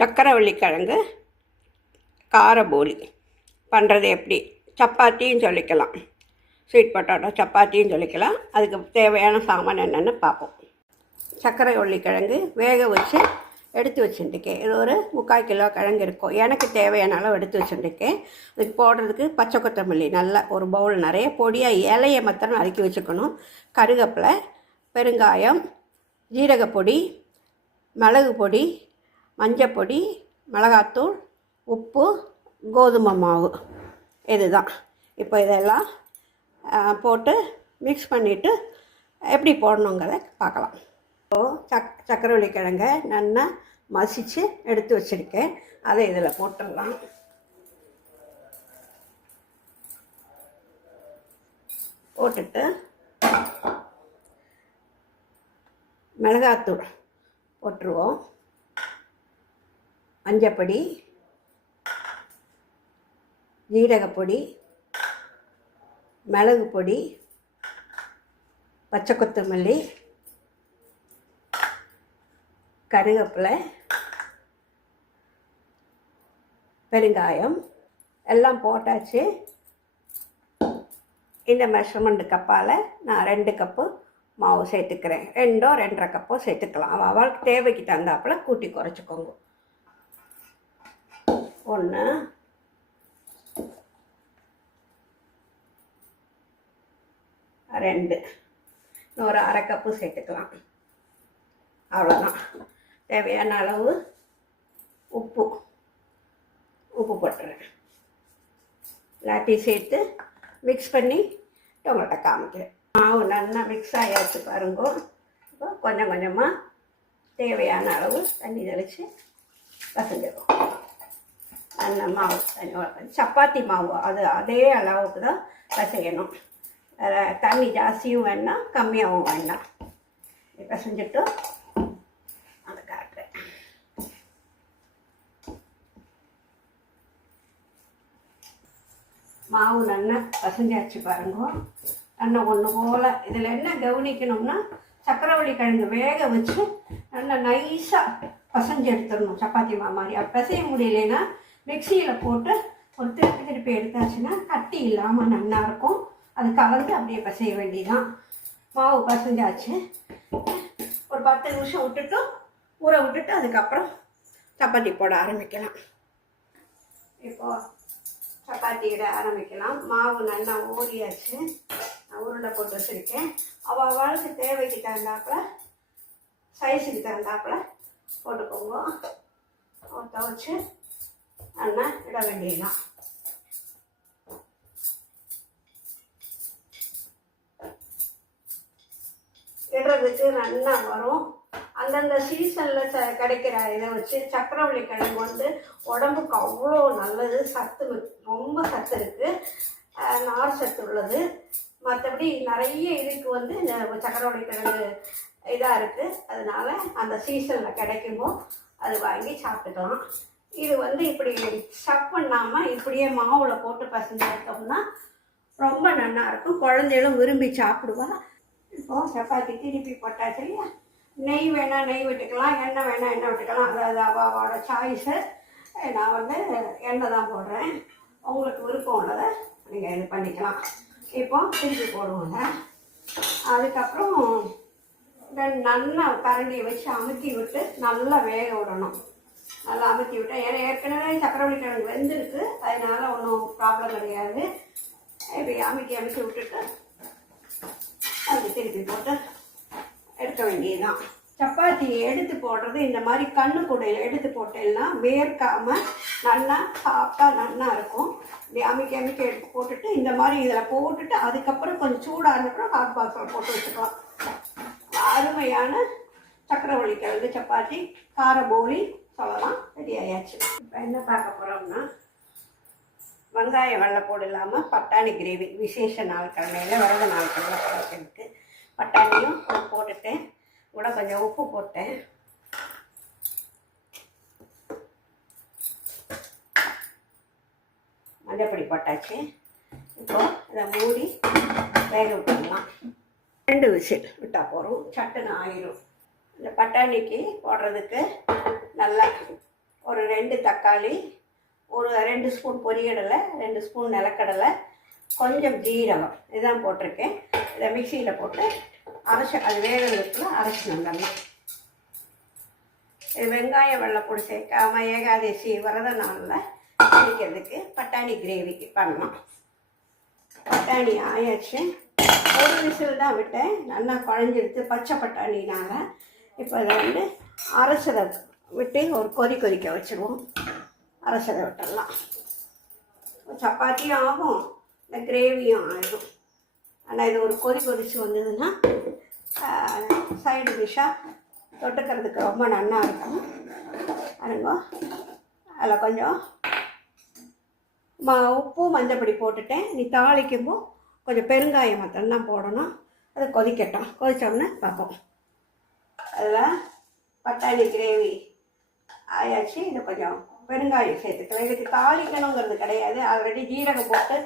சக்கரவள்ளி கிழங்கு காரபோலி பண்ணுறது எப்படி? சப்பாத்தியும் சொல்லிக்கலாம். ஸ்வீட் பொட்டாட்டோ சப்பாத்தியும் சொல்லிக்கலாம். அதுக்கு தேவையான சாமான் என்னென்னு பார்ப்போம். சர்க்கரை கிழங்கு வேக வச்சு எடுத்து வச்சுட்டுருக்கேன். இது ஒரு முக்கால் கிலோ கிழங்கு இருக்கும். எனக்கு தேவையான அளவு எடுத்து வச்சுட்டுருக்கேன். அதுக்கு போடுறதுக்கு பச்சை கொத்தமல்லி நல்லா ஒரு பவுல் நிறைய பொடியாக இலையை மாத்திரம் நறுக்கி வச்சுக்கணும். கருகப்பில் பெருங்காயம் ஜீரகப்பொடி மிளகு பொடி மஞ்சப்பொடி மிளகாத்தூள் உப்பு கோதுமை மாவு இதுதான். இப்போ இதெல்லாம் போட்டு மிக்ஸ் பண்ணிவிட்டு எப்படி போடணுங்கிறத பார்க்கலாம். இப்போது சக் சக்கரவள்ளி கிழங்கை நல்லா மசித்து எடுத்து வச்சுருக்கேன். அதை இதில் போட்டுடலாம். போட்டுட்டு மிளகாத்தூள் போட்டுருவோம். மஞ்சப்பொடி ஜீரகப்பொடி மிளகு பொடி பச்சை கொத்தமல்லி கருவேப்பிலை பெருங்காயம் எல்லாம் போட்டாச்சு. இந்த மெஷர்மெண்ட் கப்பால் நான் ரெண்டு கப்பு மாவு சேர்த்துக்கிறேன். ரெண்டோ ரெண்டரை கப்போ சேர்த்துக்கலாம். அவள் அவளுக்கு தேவைக்கு தந்தாப்புல கூட்டி குறைச்சிக்கோங்க. ஒன்று ரெண்டு. இன்னொரு அரை கப்பு சேர்த்துக்கலாம். அவ்வளோதான் தேவையான அளவு உப்பு. உப்பு போட்டுறேன் எல்லாத்தையும் சேர்த்து மிக்ஸ் பண்ணி உங்கள்கிட்ட காமிக்கிறேன். மாவு நல்லா மிக்ஸ் ஆகியாச்சு பாருங்க. இப்போ கொஞ்சம் கொஞ்சமாக தேவையான அளவு தண்ணி தெளித்து பசஞ்சிடும் மாவு சப்பாத்தி மாவு அது அதே அளவுக்கு தான் பசையணும் வேறு தண்ணி ஜாஸ்தியும் வேண்டாம் கம்மியாகவும் வேண்டாம் இப்போ செஞ்சுட்டு அதை காட்டுறேன் மாவு நல்லா பசஞ்சாச்சு பாருங்க நல்லா ஒன்று போல் இதில் என்ன கவனிக்கணும்னா சக்கரவள்ளி கிழங்கு வேக வச்சு நல்லா நைஸாக பசஞ்சு எடுத்துடணும் சப்பாத்தி மாவு மாதிரி அப்போ பிசைய முடியலைன்னா மிக்சியில் போட்டு ஒரு திருப்பி திருப்பி எடுத்தாச்சுன்னா கட்டி இல்லாமல் நல்லா இருக்கும். அது கலந்து அப்படியே இப்போ செய்ய வேண்டியதான் மாவு பசஞ்சாச்சு. ஒரு பத்து நிமிஷம் விட்டுட்டு ஊற விட்டுட்டு அதுக்கப்புறம் சப்பாத்தி போட ஆரம்பிக்கலாம். இப்போது சப்பாத்தி இட ஆரம்பிக்கலாம். மாவு நல்லா ஊறியாச்சு. நான் உருண்டை போட்டு வச்சுருக்கேன். அவள் வாழ்க்கை தேவைக்கு தகுந்தாப்புல சைஸுக்கு தகுந்தாப்புல போட்டுக்கோங்க. துவச்சி நம்ம இட வேண்டியதான் இடுறதுக்கு நல்லா வரும். அந்தந்த சீசனில் ச கிடைக்கிற இதை வச்சு சக்கரவள்ளி கிழங்கு வந்து உடம்புக்கு அவ்வளோ நல்லது. சத்து ரொம்ப சத்து இருக்குது நார் சத்து உள்ளது. மற்றபடி நிறைய இதுக்கு வந்து இந்த சக்கரவள்ளி கிழங்கு இதாக இருக்குது அதனால் அந்த சீசனில் கிடைக்குமோ அது வாங்கி சாப்பிட்டுக்கலாம். இது வந்து இப்படி ஸ்டப் பண்ணாமல் இப்படியே மாவில் போட்டு பசங்க எடுத்தோம்னா ரொம்ப நல்லாயிருக்கும் குழந்தைகளும் விரும்பி சாப்பிடுவா இப்போது சப்பாத்தி திருப்பி போட்டாச்சு இல்லையா? நெய் வேணால் நெய் விட்டுக்கலாம் எண்ணெய் வேணால் எண்ணெய் விட்டுக்கலாம். அதாவது அவாவோட சாய்ஸு நான் வந்து எண்ணெய் தான் போடுறேன். உங்களுக்கு விருப்பம் உள்ளதை நீங்கள் இது பண்ணிக்கலாம். இப்போ திருப்பி போடுவோங்க. அதுக்கப்புறம் நல்லா கரண்டியை வச்சு அமுத்தி விட்டு நல்லா வேக விடணும். நல்லா அமுத்தி விட்டேன். ஏன்னா ஏற்கனவே சக்கரவள்ளி கிழங்கு வெந்திருக்கு. அதனால ஒன்றும் ப்ராப்ளம் கிடையாது. இப்படி அமுக்கி அமுக்கி விட்டுட்டு அது திருப்பி போட்டு எடுக்க வேண்டியதுதான். சப்பாத்தி எடுத்து போடுறது இந்த மாதிரி கண்ணு கூடையில் எடுத்து போட்டேன்னா வேர்க்காமல் நல்லா சாஃப்டாக நல்லா இருக்கும். இப்படி அமைக்க அமைக்க எடுத்து போட்டுட்டு இந்த மாதிரி இதில் போட்டுட்டு அதுக்கப்புறம் கொஞ்சம் சூடாக இருந்தப்பறம் ஹாட் பாக்ஸில் போட்டு வச்சுக்கலாம். அருமையான சக்கரவள்ளி கிழங்கு சப்பாத்தி காரபோலி சொல்லலாம் ரெடி ஆயாச்சு. இப்போ என்ன பார்க்க போகிறோம்னா வெங்காயம் வெள்ளைப்பூடு இல்லாமல் பட்டாணி கிரேவி விசேஷ நாட்கிழமையில் விரத நாட்களில் போடுறதுக்கு பட்டாணியும் போட்டுட்டேன். கூட கொஞ்சம் உப்பு போட்டேன். மஞ்சப்பொடி போட்டாச்சு. இப்போ இதை மூடி வேக விட்டுடலாம். ரெண்டு விசில் விட்டால் போகிறோம் சட்டுன்னு ஆயிரும். இந்த பட்டாணிக்கு போடுறதுக்கு நல்லா ஒரு ரெண்டு தக்காளி ஒரு ரெண்டு ஸ்பூன் பொரியடலை ரெண்டு ஸ்பூன் நிலக்கடலை கொஞ்சம் ஜீரகம். இதுதான் போட்டிருக்கேன். இதை மிக்சியில் போட்டு அரைச்சி அது வேகிறதுக்குள்ள அரைச்சி வந்துடலாம் இது வெங்காயம் வெள்ளைப்பூடி சேர்க்காம ஏகாதசி விரத நாளில் குடிக்கிறதுக்கு பட்டாணி கிரேவிக்கு பண்ணலாம் பட்டாணி ஆயாச்சு. ஒரு விசில் தான் விட்டேன். நல்லா குழஞ்சிருச்சு. பச்சை பட்டாணினால் இப்போ அதை வந்து அரைச்சதை விட்டு ஒரு கொதி கொதிக்க வச்சுருவோம். அரைச்சதை விட்டுடலாம். சப்பாத்தியும் ஆகும். இந்த கிரேவியும் ஆகிடும் ஆனால் இது ஒரு கொதி கொதிச்சு வந்ததுன்னா சைடு டிஷ்ஷாக தொட்டுக்கிறதுக்கு ரொம்ப நல்லா இருக்கும். பாருங்க. அதில் கொஞ்சம் ம உப்பு மஞ்சப்பொடி போட்டுட்டேன். நீ தாளிக்கும்போது கொஞ்சம் பெருங்காயம் மாத்திரம் போடணும். அது கொதிக்கட்டும். கொதிச்சோம்னா பார்ப்போம். அதில் பட்டாணி கிரேவி ஆயாச்சு இது கொஞ்சம் பெருங்காயம் சேர்த்துக்கலாம். இதுக்கு தாளிக்கணுங்கிறது கிடையாது. ஆல்ரெடி ஜீரகம் போட்டு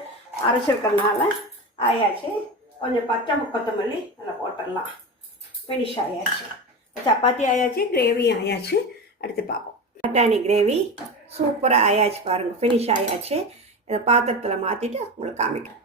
அரைச்சிருக்கறனால ஆயாச்சு கொஞ்சம் பச்சை கொத்தமல்லி அதில் போட்டுடலாம். ஃபினிஷ் ஆயாச்சு. சப்பாத்தி ஆயாச்சு கிரேவியும் ஆயாச்சு. அடுத்து பார்ப்போம். பட்டாணி கிரேவி சூப்பராக ஆயாச்சு பாருங்கள் ஃபினிஷ் ஆயாச்சு. இதை பாத்திரத்தில் மாற்றிட்டு உங்களுக்கு காமிக்கிறேன்.